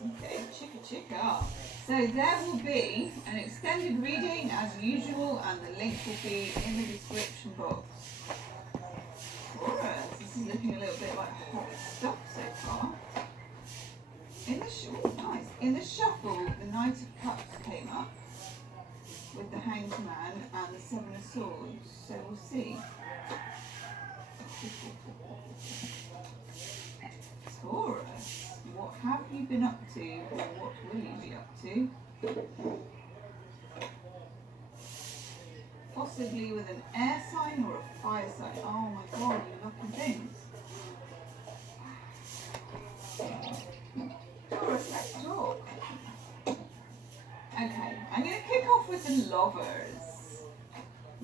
Okay, chicka. So there will be an extended reading as usual, and the link will be in the description box. Taurus, this is looking a little bit like hot stuff so far. Nice. In the shuffle, the Knight of Cups came up with the Hanged Man and the Seven of Swords. So we'll see. Taurus, what have you been up to, or what will you be up to? Possibly with an air sign or a fire sign. Oh my god, you lucky things. Taurus, let's talk. Okay, I'm going to kick off with the lovers.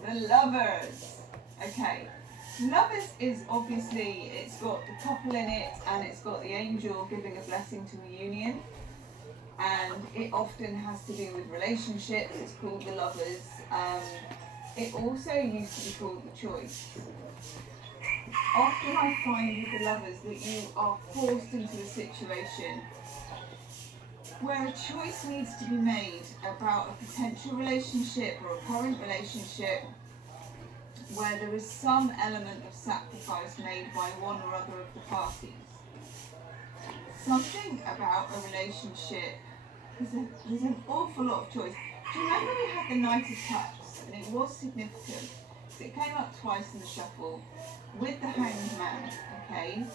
The lovers. Okay. Lovers is obviously, it's got the couple in it and it's got the angel giving a blessing to a union. And it often has to do with relationships. It's called the lovers. It also used to be called the choice. Often I find with the lovers that you are forced into a situation where a choice needs to be made about a potential relationship or a current relationship where there is some element of sacrifice made by one or other of the parties. Something about a relationship, there's an awful lot of choice. Do you remember we had the Knight of Cups, and it was significant? So it came up twice in the shuffle with the Hanged Man, okay?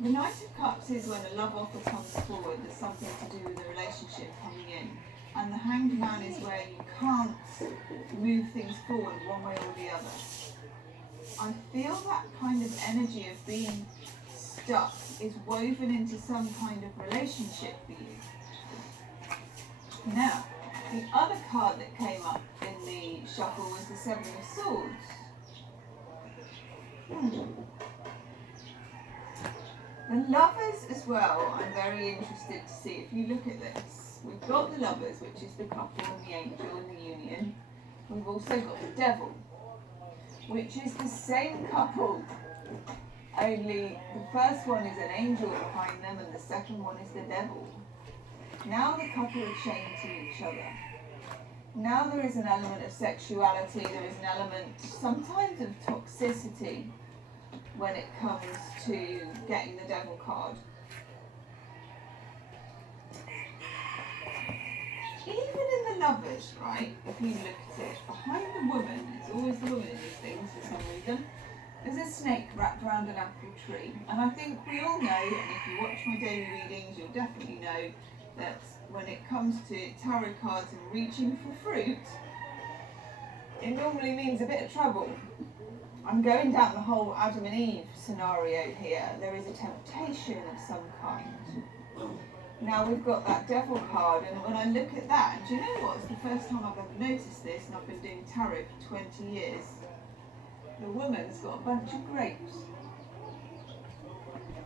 The Knight of Cups is when a love offer comes forward, there's something to do with a relationship coming in. And the Hanged Man is where you can't move things forward one way or the other. I feel that kind of energy of being stuck is woven into some kind of relationship for you. Now, the other card that came up in the shuffle was the Seven of Swords. The lovers as well, I'm very interested to see. If you look at this, we've got the lovers, which is the couple and the angel and the union. We've also got the devil, which is the same couple, only the first one is an angel behind them and the second one is the devil. Now the couple are chained to each other. Now there is an element of sexuality, there is an element sometimes of toxicity when it comes to getting the devil card. Even in the lovers, right, if you look at it, behind the woman, it's always the woman in these things for some reason, there's a snake wrapped around an apple tree. And I think we all know, and if you watch my daily readings, you'll definitely know that when it comes to tarot cards and reaching for fruit, it normally means a bit of trouble. I'm going down the whole Adam and Eve scenario here. There is a temptation of some kind. Now we've got that devil card, and when I look at that, and do you know what? It's the first time I've ever noticed this, and I've been doing tarot for 20 years. The woman's got a bunch of grapes.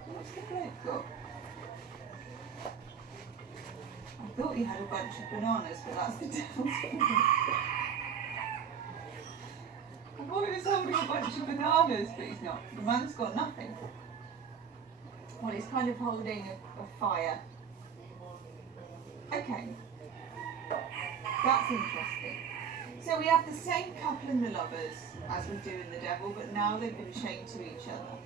What's the grape got? I thought he had a bunch of bananas, but that's the devil's fruit. I thought he was holding a bunch of bananas, but he's not. The man's got nothing. Well, he's kind of holding a fire. Okay. That's interesting. So we have the same couple in the lovers as we do in the devil, but now they've been chained to each other.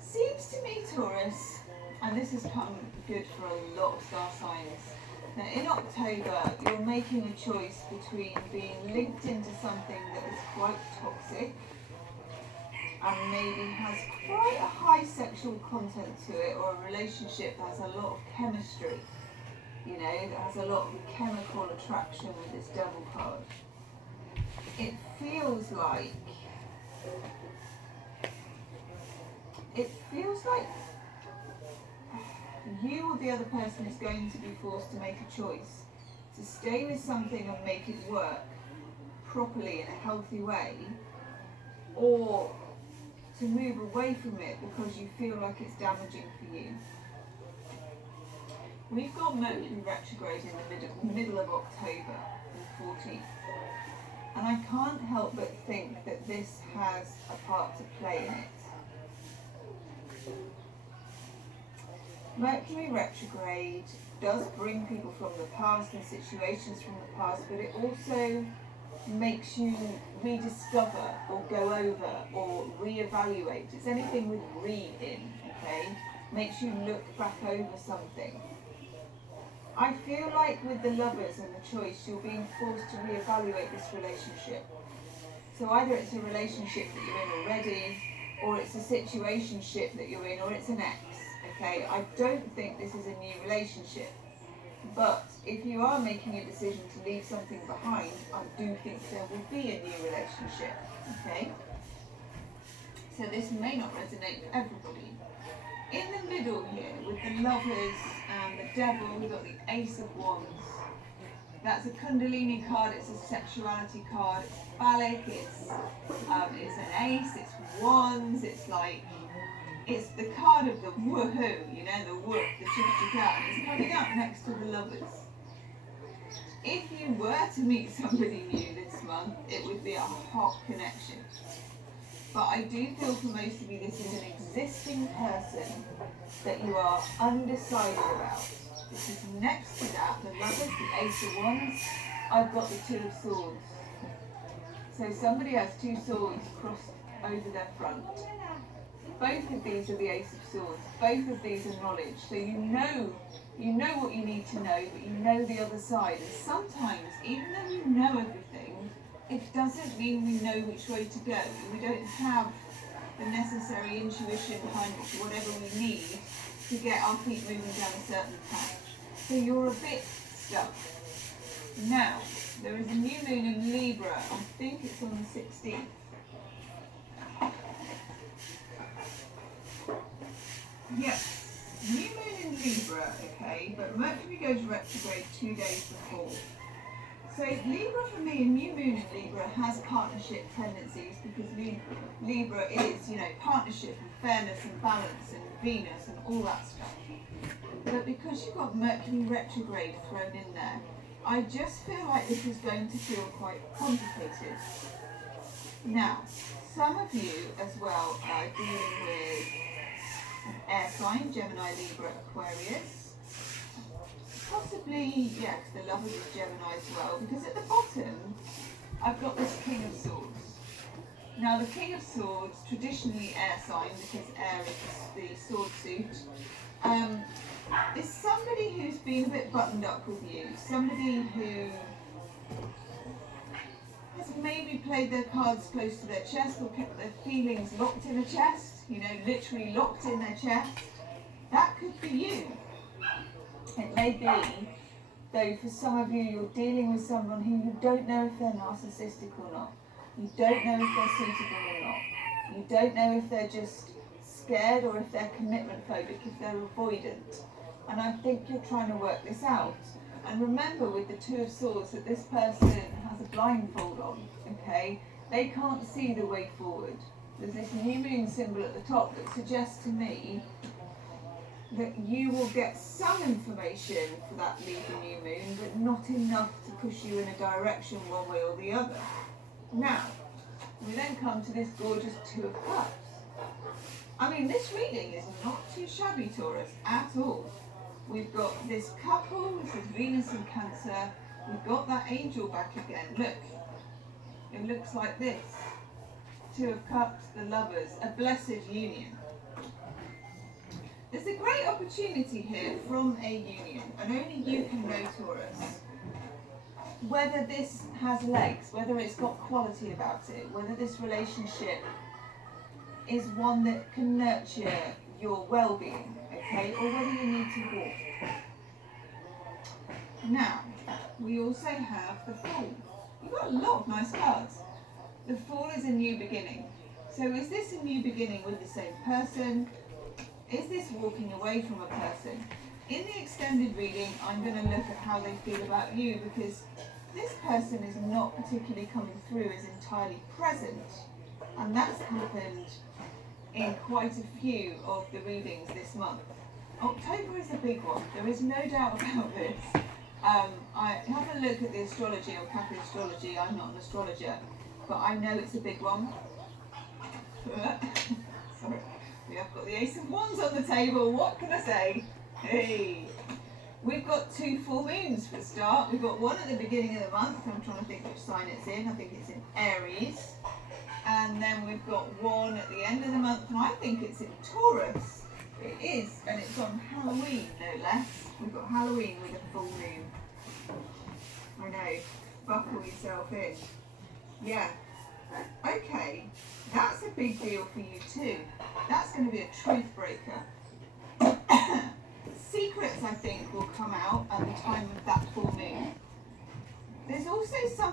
Seems to me, Taurus, and this has come good for a lot of star signs, that in October you're making a choice between being linked into something that is quite toxic and maybe has quite a high sexual content to it, or a relationship that has a lot of chemistry, you know, that has a lot of chemical attraction with this devil card. It feels like you or the other person is going to be forced to make a choice to stay with something and make it work properly in a healthy way, or to move away from it because you feel like it's damaging for you. We've got Mercury retrograde in the middle of October, the 14th. And I can't help but think that this has a part to play in it. Mercury retrograde does bring people from the past and situations from the past, but it also makes you rediscover or go over or reevaluate. It's anything with re in, okay? Makes you look back over something. I feel like with the Lovers and the Choice, you're being forced to reevaluate this relationship. So either it's a relationship that you're in already, or it's a situationship that you're in, or it's an ex, okay? I don't think this is a new relationship. But if you are making a decision to leave something behind, I do think there will be a new relationship, okay? So this may not resonate for everybody. In the middle here, with the Lovers and the Devil, we've got the Ace of Wands. That's a Kundalini card, it's a sexuality card, it's phallic, it's an ace, it's wands, it's like, it's the card of the woohoo, you know, the whoop, the chicka-chicka, and it's coming up next to the Lovers. If you were to meet somebody new this month, it would be a hot connection. But I do feel for most of you this is an existing person that you are undecided about. This is next to that, the Lovers, the Ace of Wands, I've got the Two of Swords. So somebody has two swords crossed over their front. Both of these are the Ace of Swords. Both of these are knowledge. So you know what you need to know, but you know the other side. And sometimes, even though you know everything, it doesn't mean we know which way to go. We don't have the necessary intuition behind whatever we need to get our feet moving down a certain path. So you're a bit stuck. Now, there is a new moon in Libra. I think it's on the 16th. Yes, new moon in Libra, okay, but Mercury goes retrograde 2 days before. So Libra for me, a new moon in Libra has partnership tendencies because Libra is, you know, partnership and fairness and balance and Venus and all that stuff. But because you've got Mercury retrograde thrown in there, I just feel like this is going to feel quite complicated. Now, some of you as well are dealing with an air sign, Gemini, Libra, Aquarius. Possibly, yes, the Lovers is Gemini as well, because at the bottom, I've got this King of Swords. Now, the King of Swords, traditionally air sign, because air is the sword suit, is somebody who's been a bit buttoned up with you, somebody who has maybe played their cards close to their chest or kept their feelings locked in a chest, you know, literally locked in their chest. That could be you. It may be, though, for some of you, you're dealing with someone who you don't know if they're narcissistic or not. You don't know if they're suitable or not. You don't know if they're just scared or if they're commitment phobic, if they're avoidant. And I think you're trying to work this out. And remember with the Two of Swords that this person has a blindfold on, okay? They can't see the way forward. There's this new moon symbol at the top that suggests to me that you will get some information for that Libra new moon, but not enough to push you in a direction one way or the other. Now, we then come to this gorgeous Two of Cups. I mean, this reading is not too shabby, Taurus, at all. We've got this couple, this is Venus and Cancer. We've got that angel back again. Look, it looks like this. Two of Cups, the Lovers, a blessed union. There's a great opportunity here from a union, and only you can know, Taurus, whether this has legs, whether it's got quality about it, whether this relationship is one that can nurture your well-being, okay, or whether you need to walk. Now, we also have the Fool. You've got a lot of nice cards. The Fool is a new beginning. So is this a new beginning with the same person? Is this walking away from a person? In the extended reading, I'm going to look at how they feel about you, because this person is not particularly coming through as entirely present. And that's happened in quite a few of the readings this month. October is a big one, there is no doubt about this. I have a look at the astrology on Cafe Astrology. I'm not an astrologer, but I know it's a big one. Sorry, we have got the Ace of Wands on the table, what can I say? Hey. We've got 2 full moons for a start. We've got one at the beginning of the month. I'm trying to think which sign it's in. I think it's in Aries. And then we've got one at the end of the month, and I think it's in Taurus. It is, and it's on Halloween, no less. We've got Halloween with a full moon. I know. Buckle yourself in. Yeah. Okay. That's a big deal for you too. That's going to be a truth breaker. Secrets, I think, will come out at the time of that full moon. There's also some